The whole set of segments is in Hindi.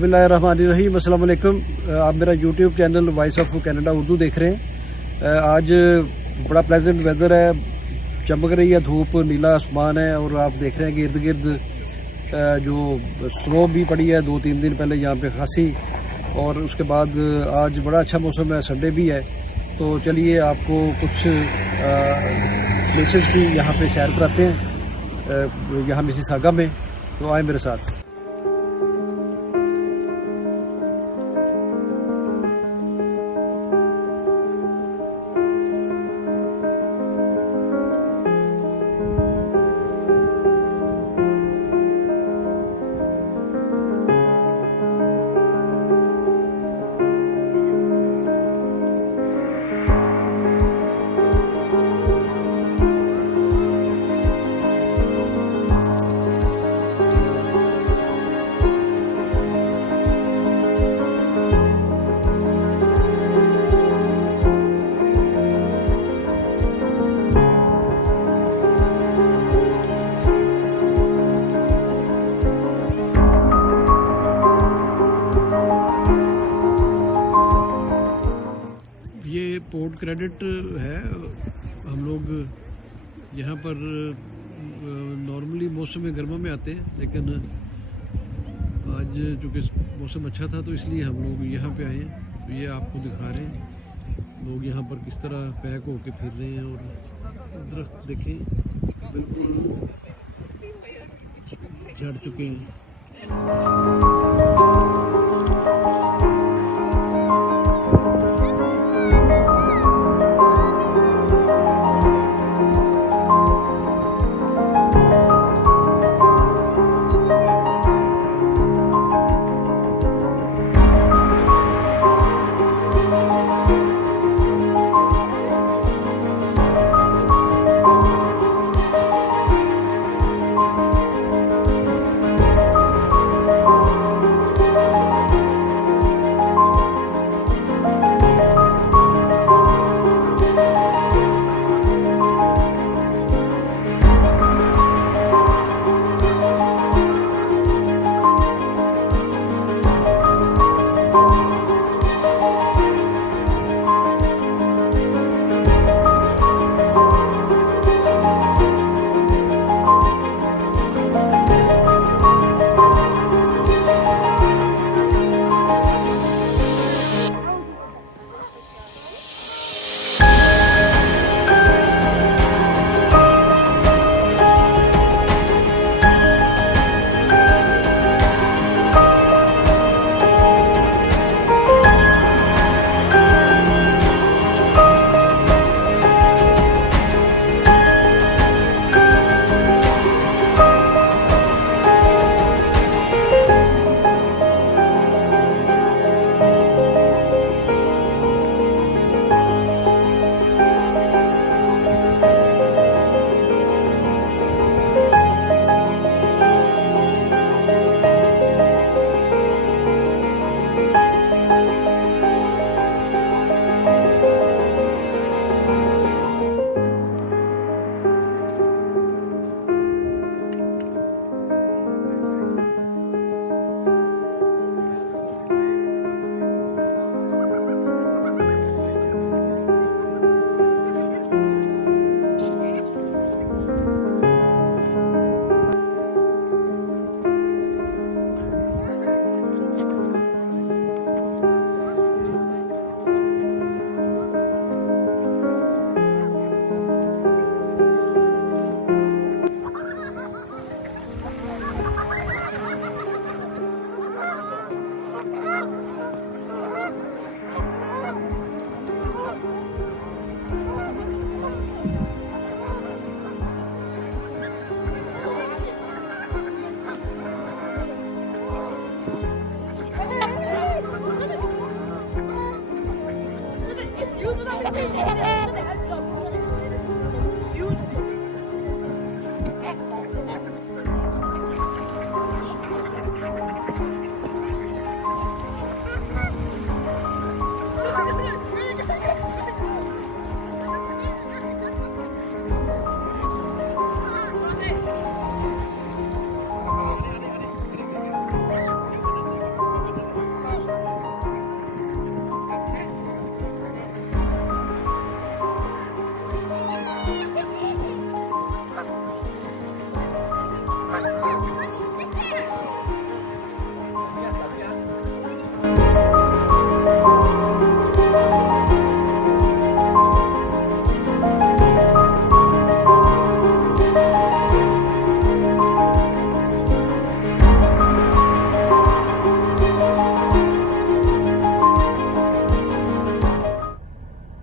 बिस्मिल्लाहिर्रहमानिर्रहीम, अस्सलाम वालेकुम। आप मेरा YouTube channel voice of Canada Urdu देख रहे हैं। आज बड़ा प्लेजेंट वेदर है, चमक रही है धूप, नीला आसमान है और आप देख रहे हैं कि इर्द गिर्द जो स्नो भी पड़ी है 2-3 दिन पहले यहाँ पे खासी, और उसके बाद आज बड़ा अच्छा मौसम है, संडे भी है। तो चलिए आपको कुछ प्लेसेस की यहाँ पे सैर कराते हैं यहाँ मिसिसागा में, तो आए मेरे साथ। पोर्ट क्रेडिट है। हम लोग यहाँ पर नॉर्मली मौसम गर्मा में आते हैं, लेकिन आज चूँकि मौसम अच्छा था तो इसलिए हम लोग यहाँ पे आए हैं। तो ये आपको दिखा रहे हैं लोग यहाँ पर किस तरह पैक होके फिर रहे हैं। और दरख्त देखें बिल्कुल झड़ चुके हैं।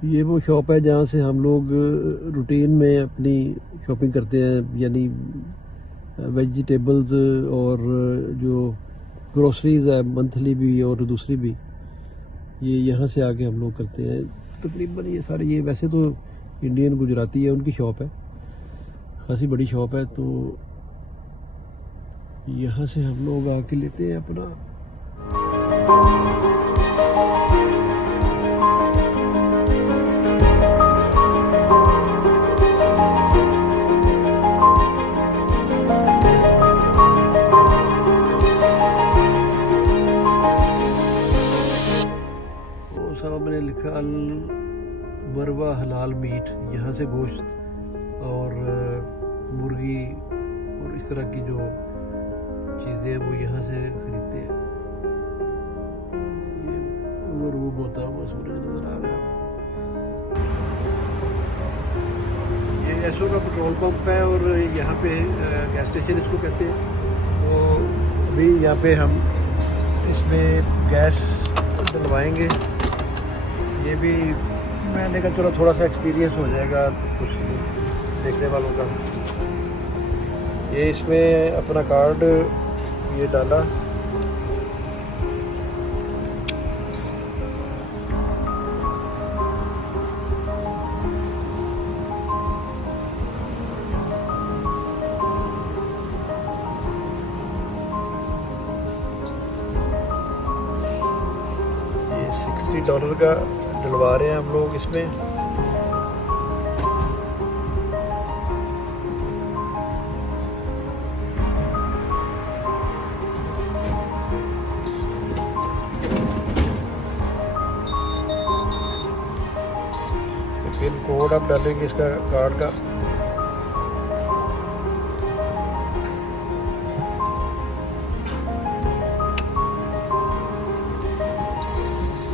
ये वो शॉप है जहाँ से हम लोग रूटीन में अपनी शॉपिंग करते हैं, यानी वेजिटेबल्स और जो ग्रोसरीज है मंथली भी और दूसरी भी, ये यहाँ से आके हम लोग करते हैं तकरीबन। ये सारे, ये वैसे तो इंडियन गुजराती है उनकी शॉप है, खासी बड़ी शॉप है, तो यहाँ से हम लोग आके लेते हैं अपना। सामने लिखा अल मरवा हलाल मीट, यहाँ से गोश्त और मुर्गी और इस तरह की जो चीज़ें हैं वो यहाँ से खरीदते हैं। ये और वो होता हुआ सूरज नज़र आ रहा है आपको। ये एसओ का पेट्रोल पंप है और यहाँ पे गैस स्टेशन इसको कहते हैं। तो अभी यहाँ पे हम इसमें गैस डलवाएंगे। ये भी मैंने कहा चलो थोड़ा सा एक्सपीरियंस हो जाएगा कुछ देखने वालों का। ये इसमें अपना कार्ड ये डाला, ये $60 का डलवा रहे हैं हम लोग इसमें। पिन कोड आप डालेंगे इसका कार्ड का।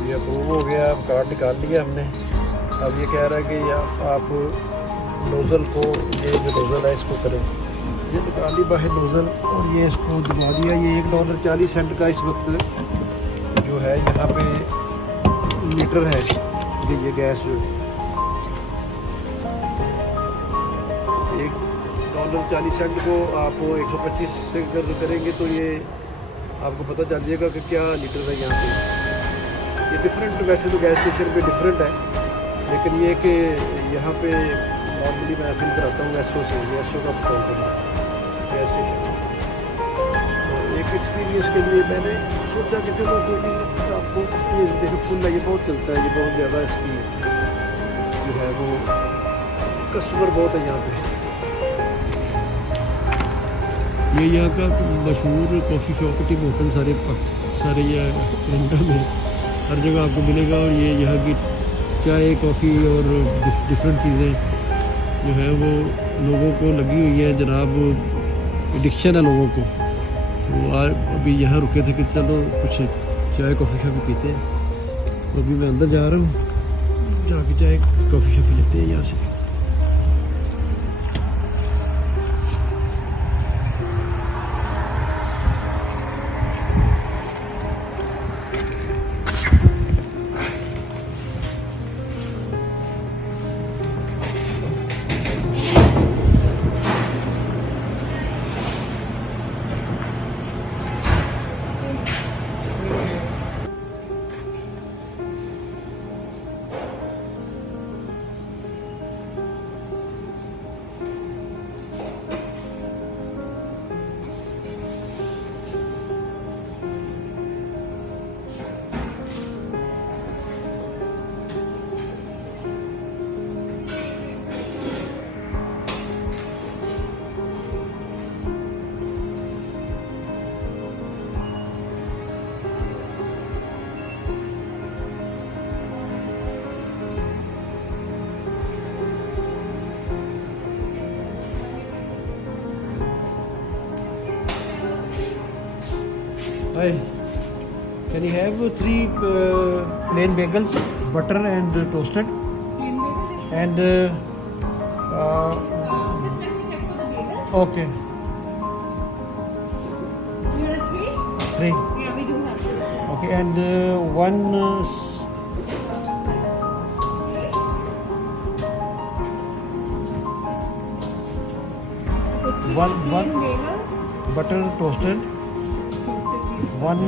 ये अप्रूव हो गया, अब कार्ड निकाल लिया हमने। अब ये कह रहा है कि आप नोज़ल को, ये जो नोज़ल है इसको करें, ये निकाल ली बाहर नोज़ल और ये इसको दबा दिया। ये $1.40 का इस वक्त जो है यहाँ पे लीटर है ये गैस जो $1.40 को आप 125 से करेंगे तो ये आपको पता चल जाएगा कि क्या लीटर है यहाँ पे। ये डिफरेंट, वैसे तो गैस स्टेशन पे डिफरेंट है, लेकिन ये कि यहाँ पे नॉर्मली मैं फिल कराता हूँ एसओ से, ये एसओ का पेट्रोल पंप गैस स्टेशन। तो एक एक्सपीरियंस के लिए मैंने सोचा कि चलो कोई नहीं, आपको ये देखो फुल है, ये बहुत चलता है, ये बहुत ज़्यादा इसकी जो है वो कस्टमर बहुत है यहाँ पे। ये यहाँ का मशहूर कॉफ़ी शॉप, टी होटल सारे ये टोरंटो में हर जगह आपको मिलेगा। और ये यहाँ की चाय, कॉफ़ी और डिफरेंट चीज़ें जो है वो लोगों को लगी हुई है जनाब, एडिक्शन है लोगों को। तो अभी यहाँ रुके थे कि चलो कुछ चाय कॉफ़ी शॉफ़ी पीते हैं। तो अभी मैं अंदर जा रहा हूँ, जाके चाय कॉफ़ी शॉफ़ी लेते हैं यहाँ से। Hi, can you have 3 plain bagels, butter and toasted? And just let me check for the bagels. okay, You want 3? 3. Yeah, we do have 3. Okay, and one one bagel. butter toasted, Toasted cheese. one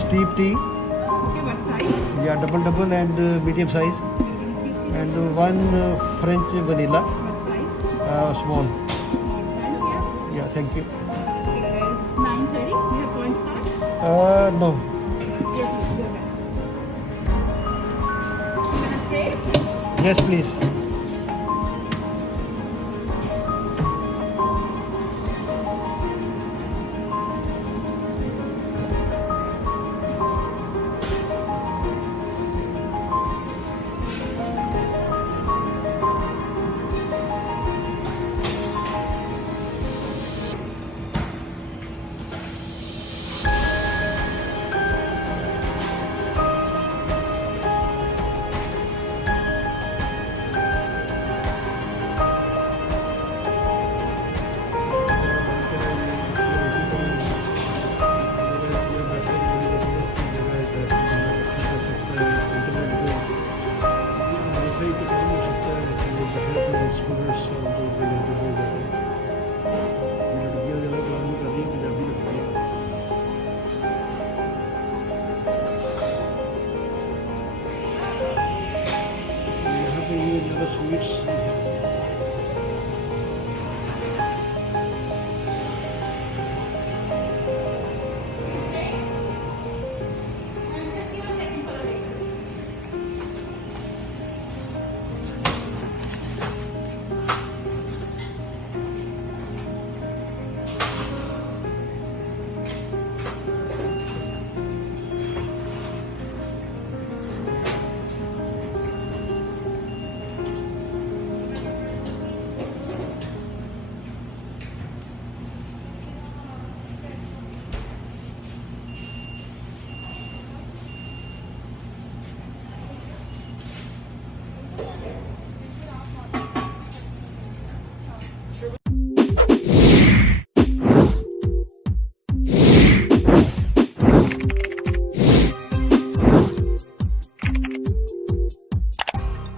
steep tea, Okay, what size? yeah, double and medium size, Medium cheese. and one French vanilla, What size? small. Small size, yeah. Yeah, thank you. Okay, guys. 9:30. You have cornstarch? No. Yes, go ahead. You gonna pray? Yes, please. Sweets. Okay. And just give a second for the bagel.